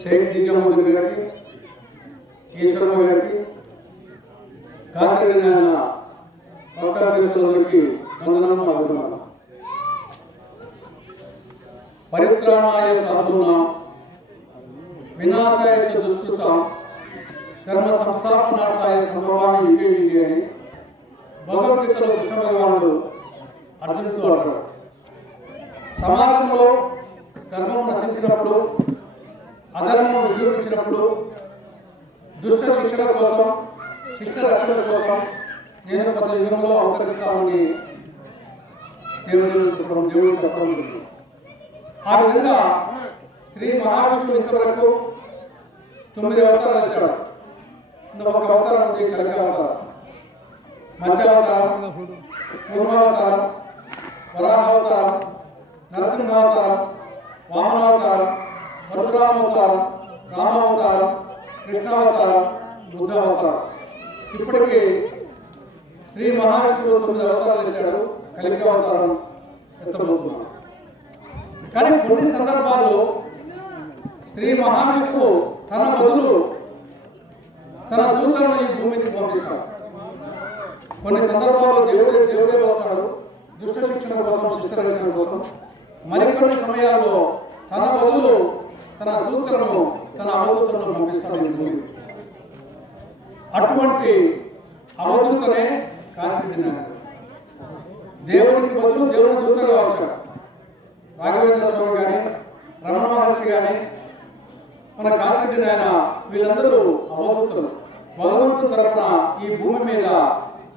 షేక్ నిజాముద్దీన్ గారికి, ఈశ్వరమ్మ గారికి, కాశీరెడ్డి నాయన భక్తాగ్రేస్తులందరికీ వందనాలు అభినందనలు. పరిత్రాణాయ సాధూనాం వినాశాయ చ దుష్కృతాం ధర్మ సంస్థాపనార్థాయ సంభవామి యుగే యుగే అని భగవద్గీతలో కృష్ణ భగవానుడు అర్జునుడితో అంటాడు. సమాజంలో ధర్మం నశించినప్పుడు, అధర్మం ఉద్యోగించినప్పుడు దుష్ట శిక్షణ కోసం, శిక్ష రక్షణ కోసం నేను కొత్త యుగంలో అవతరిస్తామని దేవుడు చెప్పడం. ఆ విధంగా శ్రీ మహావిష్ణువు ఇంతవరకు 9 అవతారాలు ఎత్తాడు. ఒక అవతారం ఉంది కలికి అవతారం, మత్స్యావతారం, కూర్మావతారం, వరాహావతారం, నరసింహావతారం, వామనావతారం, పరశురామావతారం, రామావతారం, కృష్ణావతారం, బుద్ధావతారం. ఇప్పటికీ శ్రీ మహావిష్ణువు 9 అవతారాలు ఎత్తాడు, కలికి అవతారం ఎత్తబోతున్నాడు. కానీ కొన్ని సందర్భాల్లో శ్రీ మహావిష్ణువు తన బదులు తన దూతలను ఈ భూమి మీదకి పంపిస్తాడు. కొన్ని సందర్భాల్లో దేవుడే వస్తాడు దుష్ట శిక్షణ కోసం, శిష్ట రక్షణ కోసం. మరికొన్ని సమయాల్లో తన బదులు తన దూతలను, తన అవధూతలను పంపిస్తాడు ఈ భూమి. అటువంటి అవధూతనే కాశీరెడ్డి నాయన. దేవునికి బదులు దేవుని దూతగా వచ్చాడు. రాఘవేంద్ర స్వామి కానీ, రమణ మహర్షి కానీ, మన కాశీరెడ్డి నాయన, వీళ్ళందరూ అవధూతులు. భగవంతుని తరపున ఈ భూమి మీద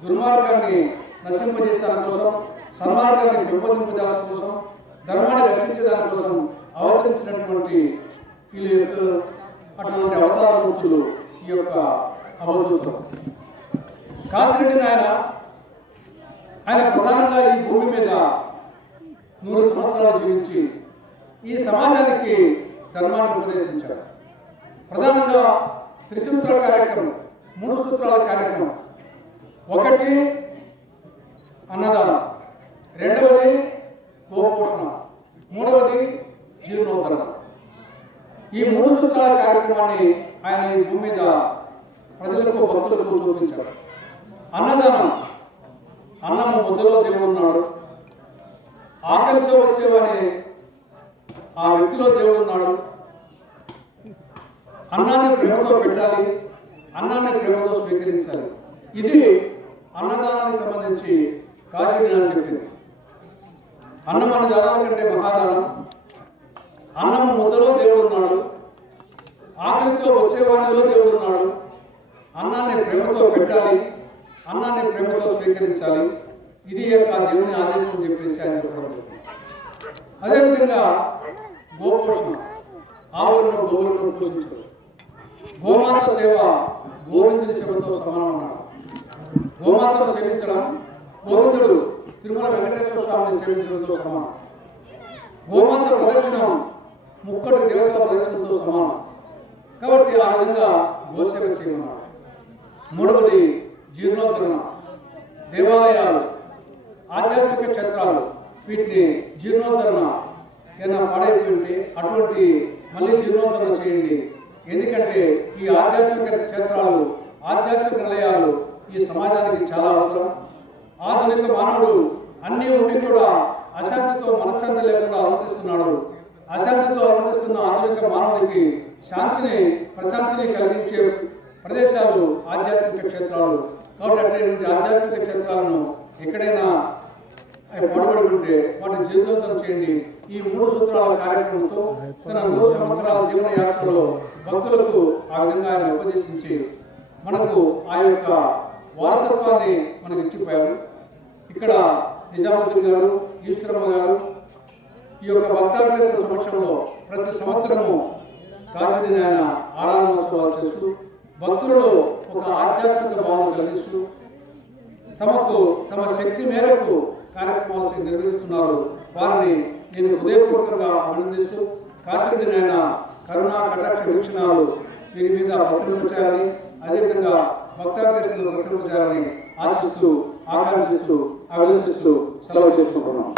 దుర్మార్గాన్ని నశింపజేసే కోసం, సన్మార్గాన్ని పెంపొందింపజేసే కోసం, ధర్మాన్ని రక్షించే దానికోసం అవతరించినటువంటి వీళ్ళ యొక్క అటువంటి అవతారమూర్తులు ఈ యొక్క అవధూతులు. కాశీరెడ్డి నాయన ఆయన ప్రధానంగా ఈ భూమి మీద 100 సంవత్సరాలు జీవించి ఈ సమాజానికి ధర్మాన్ని ఉపదేశించాడు. ప్రధానంగా త్రిసూత్ర కార్యక్రమం, 3 సూత్రాల కార్యక్రమం. 1 అన్నదానం, 2వది గోపోషణ, 3వది జీర్ణోద్ధరణ. ఈ 3 సూత్రాల కార్యక్రమాన్ని ఆయన ఈ భూమి మీద ప్రజలకు, భక్తులకు చూపించాడు. అన్నదానం, అన్నము ముద్దలో దేవుడు ఉన్నాడు. ఆకలితో వచ్చేవాని ఆ వ్యక్తిలో దేవుడు ఉన్నాడు. అన్నాన్ని ప్రేమతో పెట్టాలి, అన్నాన్ని ప్రేమతో స్వీకరించాలి. ఇది అన్నదానానికి సంబంధించి కాశీరెడ్డి నాయన చెప్పింది. అన్నం అన్న దానాల కంటే మహాదానం. అన్నము ముద్దలో దేవుడు ఉన్నాడు, ఆకలితో వచ్చేవానిలో దేవుడు ఉన్నాడు. అన్నాన్ని ప్రేమతో పెట్టాలి, అన్నాన్ని ప్రేమతో స్వీకరించాలి. ఇది యొక్క దేవుని ఆదేశం చెప్పేసి ఆయన చెప్పడం. అదేవిధంగా గోపోషణ, ఆవులను, గోవులను పోషించడం. గోమాత సేవ గోవిందుని సేవతో సమానం అన్నాడు. గోమాతను సేవించడం గోవిందుడు తిరుమల వెంకటేశ్వర స్వామిని సేవించడంతో సమానం. గోమాత ప్రదక్షిణం 30 దేవతల ప్రదక్షిణతో సమానం. కాబట్టి ఆ విధంగా గోసేవ చేయమన్నాడు. 3వది జీర్ణోద్ధరణ. దేవాలయాలు, ఆధ్యాత్మిక క్షేత్రాలు, వీటిని జీర్ణోద్ధరణ ఏమైనా పాడైపోయి ఉంటే అటువంటి మళ్ళీ జీర్ణోద్ధరణ చేయండి. ఎందుకంటే ఈ ఆధ్యాత్మిక క్షేత్రాలు, ఆధ్యాత్మిక నిలయాలు ఈ సమాజానికి చాలా అవసరం. ఆధునిక మానవుడు అన్నీ ఉండి కూడా అశాంతితో, మనశ్శాంతి లేకుండా అలమటిస్తున్నాడు. అశాంతితో అలమటిస్తున్న ఆధునిక మానవుడికి శాంతిని, ప్రశాంతిని కలిగించే ప్రదేశాలు ఆధ్యాత్మిక క్షేత్రాలు. కాబట్టి అటువంటి ఆధ్యాత్మిక క్షేత్రాలను ఎక్కడైనా పడబడి ఉంటే వాటిని జీర్ణోద్ధరణ చేయండి. ఈ 3 సూత్రాల కార్యక్రమంతో తన 100 సంవత్సరాల జీవన యాత్రలో భక్తులకు ఆ విధంగా ఆయన ఉపదేశించి మనకు ఆ యొక్క వారసత్వాన్ని మనకు ఇచ్చిపోయారు. ఇక్కడ నిజాముద్దీన్ గారు, ఈశ్వరమ్మ గారు ఈ యొక్క భక్తాగ్రేస్తుల సమక్షంలో ప్రతి సంవత్సరము కాశీరెడ్డి నాయన ఆరాధనోత్సవాలు చేస్తూ భక్తులలో ఒక ఆధ్యాత్మిక భావన కలిగిస్తూ తమ శక్తి మేరకు కార్యక్రమాలు నిర్వహిస్తున్నారు. వారిని నేను హృదయపూర్వకంగా అభినందిస్తూ కాశీరెడ్డి నాయన కరుణా కటాక్ష వీక్షణాలు వీరి మీద ప్రసరింపచేయాలని, అదేవిధంగా భక్తాగ్రేస్తులను ప్రసరింపచేయాలని ఆశిస్తూ, ఆకాంక్షిస్తూ, అభిలషిస్తూ సెలవు తీసుకుంటున్నాం.